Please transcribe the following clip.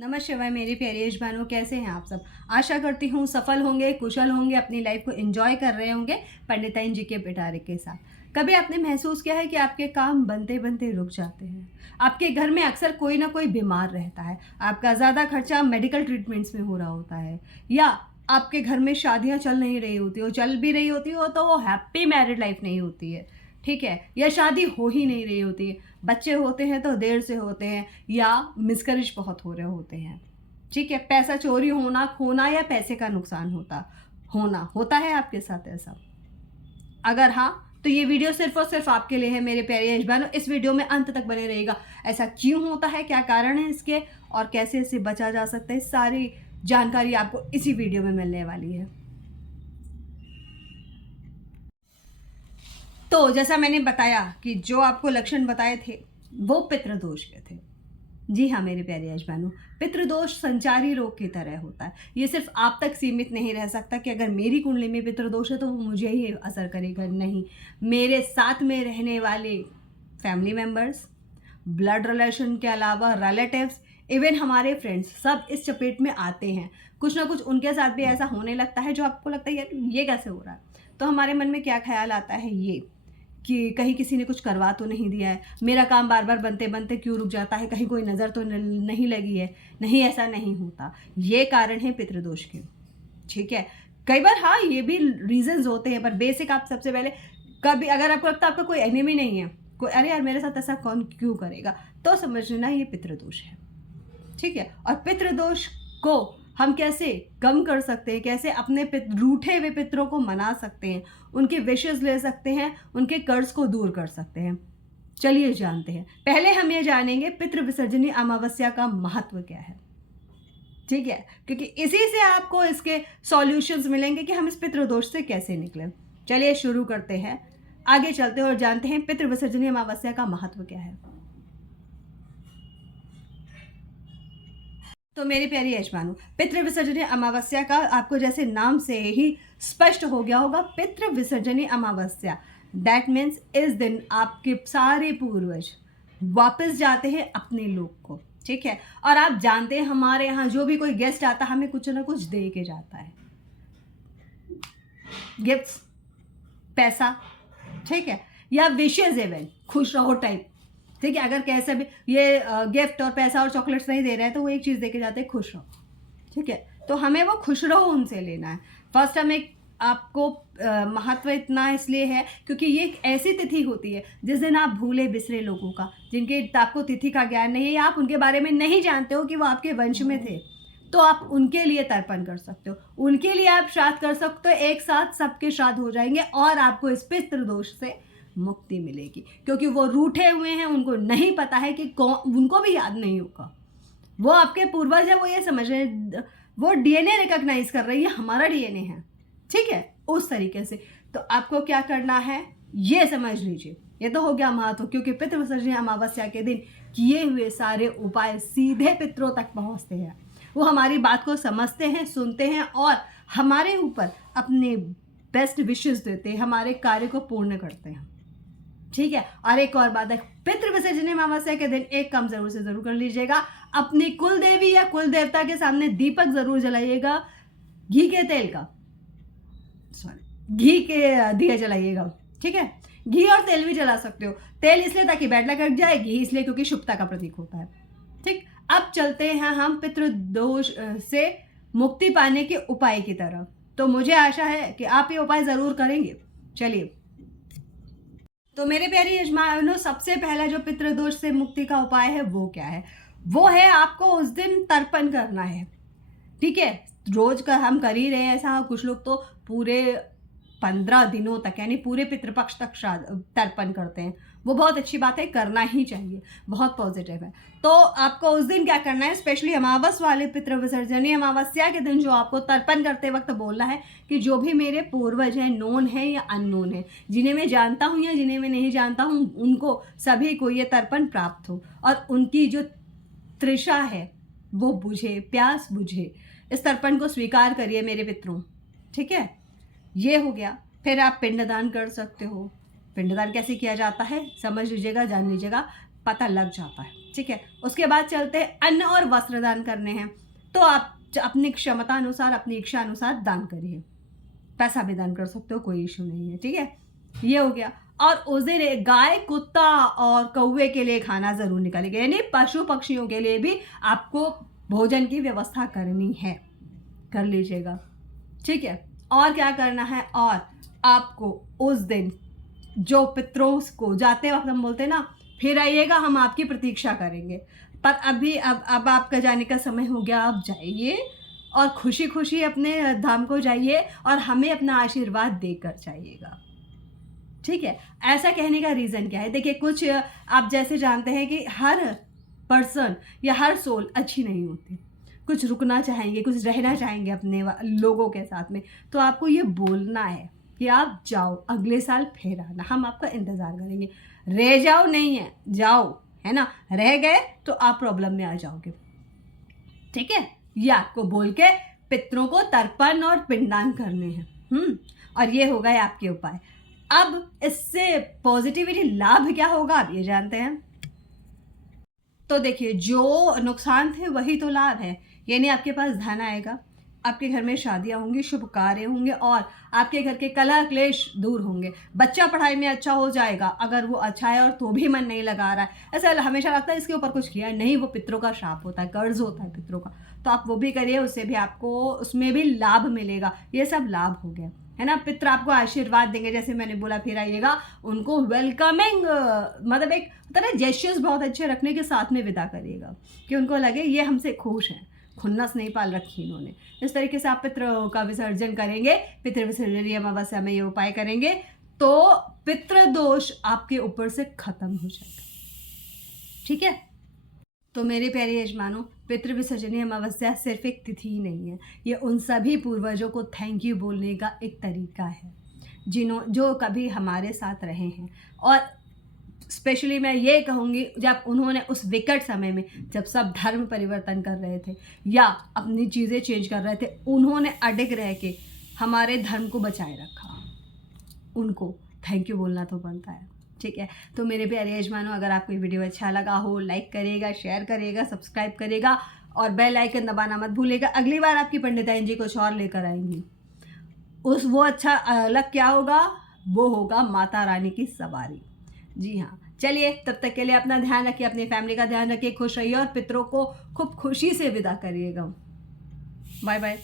नमः शिवाय मेरी प्यारी यजमानों, कैसे हैं आप सब। आशा करती हूँ सफल होंगे, कुशल होंगे, अपनी लाइफ को एंजॉय कर रहे होंगे पंडिताइन जी के पिटारे के साथ। कभी आपने महसूस किया है कि आपके काम बनते बनते रुक जाते हैं। आपके घर में अक्सर कोई ना कोई बीमार रहता है, आपका ज़्यादा खर्चा मेडिकल ट्रीटमेंट्स में हो रहा होता है, या आपके घर में शादियाँ चल नहीं रही होती हो, चल भी रही होती हो तो वो हैप्पी मैरिड लाइफ नहीं होती है, ठीक है, या शादी हो ही नहीं रही होती है, बच्चे होते हैं तो देर से होते हैं, या मिसकैरेज बहुत हो रहे होते हैं, ठीक है, पैसा चोरी होना, खोना, या पैसे का नुकसान होता है आपके साथ ऐसा। अगर हाँ, तो ये वीडियो सिर्फ और सिर्फ आपके लिए है मेरे प्यारे यजमानों। इस वीडियो में अंत तक बने रहेगा। ऐसा क्यों होता है, क्या कारण है इसके, और कैसे इससे बचा जा सकता है, सारी जानकारी आपको इसी वीडियो में मिलने वाली है। तो जैसा मैंने बताया कि जो आपको लक्षण बताए थे वो पितृदोष के थे। जी हाँ मेरे प्यारे यजमानों, पितृदोष संचारी रोग की तरह होता है। ये सिर्फ आप तक सीमित नहीं रह सकता कि अगर मेरी कुंडली में पितृदोष है तो वो मुझे ही असर करेगा, नहीं, मेरे साथ में रहने वाले फैमिली मेम्बर्स, ब्लड रिलेशन के अलावा रिलेटिव्स, इवन हमारे फ्रेंड्स, सब इस चपेट में आते हैं। कुछ ना कुछ उनके साथ भी ऐसा होने लगता है जो आपको लगता है यार ये कैसे हो रहा है। तो हमारे मन में क्या ख्याल आता है, ये कि कहीं किसी ने कुछ करवा तो नहीं दिया है, मेरा काम बार बार बनते बनते क्यों रुक जाता है, कहीं कोई नज़र तो नहीं लगी है। नहीं, ऐसा नहीं होता, ये कारण है पितृदोष के, ठीक है। कई बार हाँ ये भी रीजंस होते हैं, पर बेसिक आप सबसे पहले, कभी अगर आपको लगता है आपका कोई एनिमी नहीं है, कोई अरे यार मेरे साथ ऐसा कौन क्यों करेगा, तो समझ लेना ये पितृदोष है, ठीक है। और पितृदोष को हम कैसे कम कर सकते हैं, कैसे अपने रूठे हुए पितरों को मना सकते हैं, उनके विशेष ले सकते हैं, उनके कर्ज को दूर कर सकते हैं, चलिए जानते हैं। पहले हम ये जानेंगे पितृ विसर्जनी अमावस्या का महत्व क्या है, ठीक है, क्योंकि इसी से आपको इसके सॉल्यूशंस मिलेंगे कि हम इस पितृदोष से कैसे निकलें। चलिए शुरू करते हैं, आगे चलते हैं और जानते हैं पितृ विसर्जनी अमावस्या का महत्व क्या है। तो मेरी प्यारी यजमानों, पितृ विसर्जनी अमावस्या का आपको जैसे नाम से ही स्पष्ट हो गया होगा, पितृ विसर्जनी अमावस्या दैट मीन्स इस दिन आपके सारे पूर्वज वापस जाते हैं अपने लोक को, ठीक है। और आप जानते हैं हमारे यहाँ जो भी कोई गेस्ट आता है हमें कुछ ना कुछ दे के जाता है, गिफ्ट्स, पैसा, ठीक है, या विशेष इवेंट, खुश रहो टाइप, ठीक है। अगर कैसे भी ये गिफ्ट और पैसा और चॉकलेट्स नहीं दे रहे हैं तो वो एक चीज़ दे के जाते हैं, खुश रहो, ठीक है। तो हमें वो खुश रहो उनसे लेना है। फर्स्ट हमें आपको महत्व इतना इसलिए है क्योंकि ये एक ऐसी तिथि होती है जिस दिन आप भूले बिसरे लोगों का, जिनके आपको तिथि का ज्ञान नहीं है, या आप उनके बारे में नहीं जानते हो कि वो आपके वंश में थे, तो आप उनके लिए तर्पण कर सकते हो, उनके लिए आप श्राद्ध कर सकते हो। एक साथ सबके श्राद्ध हो जाएंगे और आपको इस पितृदोष से मुक्ति मिलेगी, क्योंकि वो रूठे हुए हैं, उनको नहीं पता है कि कौन, उनको भी याद नहीं होगा, वो आपके पूर्वज है, वो ये समझ रहे हैं, वो डीएनए रिकॉग्नाइज कर रही है, हमारा डीएनए है, ठीक है, उस तरीके से। तो आपको क्या करना है ये समझ लीजिए। ये तो हो गया महत्व, क्योंकि पितृ विसर्जनी अमावस्या के दिन किए हुए सारे उपाय सीधे पितरों तक पहुंचते हैं, वो हमारी बात को समझते हैं, सुनते हैं और हमारे ऊपर अपने बेस्ट विशेस देते हैं, हमारे कार्य को पूर्ण करते हैं, ठीक है। और एक और बात है, पितृ विसर्जनी अमावस्या के दिन एक काम जरूर से जरूर कर लीजिएगा, अपनी कुल देवी या कुल देवता के सामने दीपक जरूर जलाइएगा, घी के तेल का, सॉरी घी के दिया जलाइएगा, ठीक है। घी और तेल भी जला सकते हो, तेल इसलिए ताकि बैड लक हट जाए, घी इसलिए क्योंकि शुभता का प्रतीक होता है, ठीक। अब चलते हैं हम पितृदोष से मुक्ति पाने के उपाय की तरफ। तो मुझे आशा है कि आप ये उपाय जरूर करेंगे। चलिए, तो मेरे प्यारे यजमानों, सबसे पहला जो पितृदोष से मुक्ति का उपाय है वो क्या है, वो है आपको उस दिन तर्पण करना है, ठीक है। रोज का हम कर ही रहे हैं ऐसा, कुछ लोग तो पूरे 15 दिनों तक यानी पूरे पितृपक्ष तक तर्पण करते हैं, वो बहुत अच्छी बात है, करना ही चाहिए, बहुत पॉजिटिव है। तो आपको उस दिन क्या करना है, स्पेशली अमावस वाले पितृ विसर्जनी अमावस्या के दिन जो आपको तर्पण करते वक्त बोलना है कि जो भी मेरे पूर्वज हैं, नोन है या अननोन है, जिन्हें मैं जानता हूँ या जिन्हें मैं नहीं जानता हूँ, उनको सभी को ये तर्पण प्राप्त हो और उनकी जो तृषा है वो बुझे, प्यास बुझे, इस तर्पण को स्वीकार करिए मेरे पितरों, ठीक है। ये हो गया। फिर आप पिंडदान कर सकते हो। पिंडदान कैसे किया जाता है समझ लीजिएगा, जान लीजिएगा। पता लग जाता है, ठीक है। उसके बाद चलते हैं अन्न और वस्त्र दान करने हैं, तो आप अपनी क्षमता अनुसार, अपनी इच्छा अनुसार दान करिए। पैसा भी दान कर सकते हो, कोई इशू नहीं है, ठीक है। ये हो गया। और उस दिन गाय, कुत्ता और कौवे के लिए खाना ज़रूर निकालिएगा, यानी पशु पक्षियों के लिए भी आपको भोजन की व्यवस्था करनी है, कर लीजिएगा, ठीक है। और क्या करना है, और आपको उस दिन जो पितरों को जाते वक्त हम बोलते हैं ना, फिर आइएगा, हम आपकी प्रतीक्षा करेंगे, पर अभी अब आपका जाने का समय हो गया, आप जाइए और खुशी खुशी अपने धाम को जाइए और हमें अपना आशीर्वाद देकर जाइएगा, ठीक है। ऐसा कहने का रीज़न क्या है, देखिए कुछ आप जैसे जानते हैं कि हर पर्सन या हर सोल अच्छी नहीं होती, कुछ रुकना चाहेंगे, कुछ रहना चाहेंगे अपने लोगों के साथ में, तो आपको ये बोलना है कि आप जाओ, अगले साल फिर आना, हम आपका इंतज़ार करेंगे। रह जाओ नहीं है, जाओ, है ना। रह गए तो आप प्रॉब्लम में आ जाओगे, ठीक है। ये आपको बोल के पितरों को तर्पण और पिंडदान करने हैं। और ये हो गए आपके उपाय। अब इससे पॉजिटिविटी लाभ क्या होगा आप ये जानते हैं। तो देखिए, जो नुकसान थे वही तो लाभ है, यानी आपके पास धन आएगा, आपके घर में शादियां होंगी, शुभ कार्य होंगे और आपके घर के कलह क्लेश दूर होंगे। बच्चा पढ़ाई में अच्छा हो जाएगा, अगर वो अच्छा है और तो भी मन नहीं लगा रहा है, ऐसा हमेशा लगता है इसके ऊपर कुछ किया है, नहीं, वो पितरों का श्राप होता है, कर्ज होता है पितरों का, तो आप वो भी करिए, उससे भी आपको उसमें भी लाभ मिलेगा। ये सब लाभ हो गया, है ना। पितर आपको आशीर्वाद देंगे, जैसे मैंने बोला, फिर आइएगा, उनको वेलकमिंग मतलब एक तरह जेस्चर्स बहुत अच्छे रखने के साथ में विदा करिएगा कि उनको लगे ये हमसे खुश हैं, खुन्नस नहीं पाल रखी इन्होंने। इस तरीके से आप पितरों का विसर्जन करेंगे, पितृ विसर्जन अमावस्या में ये उपाय करेंगे तो पितृदोष आपके ऊपर से खत्म हो जाएगा, ठीक है। तो मेरे प्यारे यजमानों, पितृ विसर्जनीय अमावस्या सिर्फ एक तिथि ही नहीं है, ये उन सभी पूर्वजों को थैंक यू बोलने का एक तरीका है जो कभी हमारे साथ रहे हैं। और स्पेशली मैं ये कहूँगी, जब उन्होंने उस विकट समय में, जब सब धर्म परिवर्तन कर रहे थे या अपनी चीज़ें चेंज कर रहे थे, उन्होंने अडिग रह के हमारे धर्म को बचाए रखा, उनको थैंक यू बोलना तो बनता है, ठीक है। तो मेरे प्यारे यजमानों, अगर आपको ये वीडियो अच्छा लगा हो, लाइक करिएगा, शेयर करिएगा, सब्सक्राइब करिएगा और बेल आइकन दबाना मत भूलिएगा। अगली बार आपकी पंडिताइन जी कुछ और लेकर आएंगी, वो अच्छा अलग क्या होगा, वो होगा माता रानी की सवारी। जी हाँ, चलिए, तब तक के लिए अपना ध्यान रखिए, अपनी फैमिली का ध्यान रखिए, खुश रहिए और पितरों को खूब खुशी से विदा करिएगा। Bye bye.